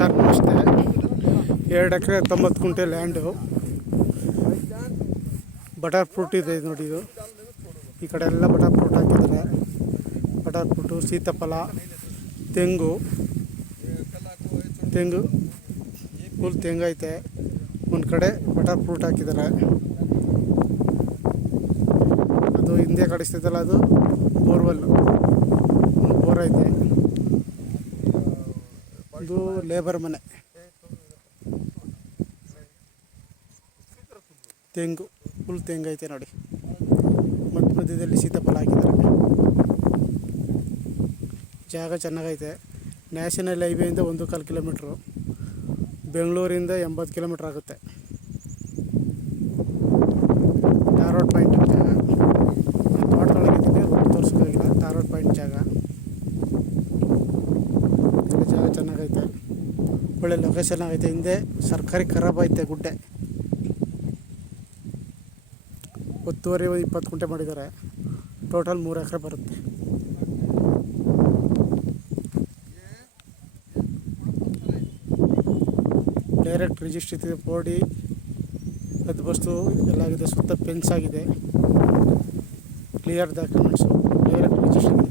Sir ನಮಸ್ತೆ. 2 ಎಕರೆ 90 ಗುಂಟೆ land. Butter fruit ಇದೆ ನೋಡಿ. ಇದು ಈ ಕಡೆ ಎಲ್ಲ ಬಟರ್ ಫ್ರೂಟ್ ಹಾಕಿದ್ದಾರೆ. ಬಟರ್ ಫ್ರೂಟು, ಸೀತಾಫಲ, ತೆಂಗು ಫುಲ್ ತೆಂಗೈತೆ. ಒಂದು ಕಡೆ ಬಟರ್ ಫ್ರೂಟ್ ಹಾಕಿದ್ದಾರೆ. ಅದು ಹಿಂದೆ ಕಡಿಸ್ತಿದ್ದಲ್ಲ, ಅದು ಬೋರ್ವೆಲ್, ಒಂದು ಬೋರ್ ಐತೆ. ಇದು ಲೇಬರ್ ಮನೆ. ತೆಂಗು ಫುಲ್ ತೆಂಗೈತೆ ನೋಡಿ. ಮಧ್ಯದಲ್ಲಿ ಸೀತಾಫಲ ಹಾಕಿದ್ದಾರೆ. ಜಾಗ ಚೆನ್ನಾಗೈತೆ. ನ್ಯಾಷನಲ್ ಹೈವೇಯಿಂದ 1.25 ಕಿಲೋಮೀಟ್ರು. ಬೆಂಗಳೂರಿಂದ 80 ಕಿಲೋಮೀಟ್ರ್ ಆಗುತ್ತೆ. ಟಾರ್ರೋಡ್ ಪಾಯಿಂಟ್ ಜಾಗ. ತೋಟದೊಳಗಿದ್ದೀವಿ, ರೋಡ್ ತೋರಿಸೋಕ್ಕಾಗಿಲ್ಲ. ಟಾರ್ರೋಡ್ ಪಾಯಿಂಟ್ ಜಾಗ. ಜಾಗ ಚೆನ್ನಾಗೈತೆ, ಒಳ್ಳೆ ಲೊಕೇಶನ್ ಆಗೈತೆ. ಹಿಂದೆ ಸರ್ಕಾರಿ ಖರಾಬ್ ಐತೆ ಗುಡ್ಡೆ. ಒತ್ತುವರೆ 20 ಗುಂಟೆ ಮಾಡಿದ್ದಾರೆ. ಟೋಟಲ್ 3 ಎಕರೆ ಬರುತ್ತೆ. ಡೈರೆಕ್ಟ್ ರಿಜಿಸ್ಟ್ರ್ ಇದೆ. ಬೋಡಿ ಅದು ಬಸ್ತು ಎಲ್ಲ ಆಗಿದೆ. ಸುತ್ತ ಫೆನ್ಸ್ ಆಗಿದೆ. Clear documents. ಡೈರೆಕ್ಟ್ ರಿಜಿಸ್ಟ್ರ್ ಇದೆ.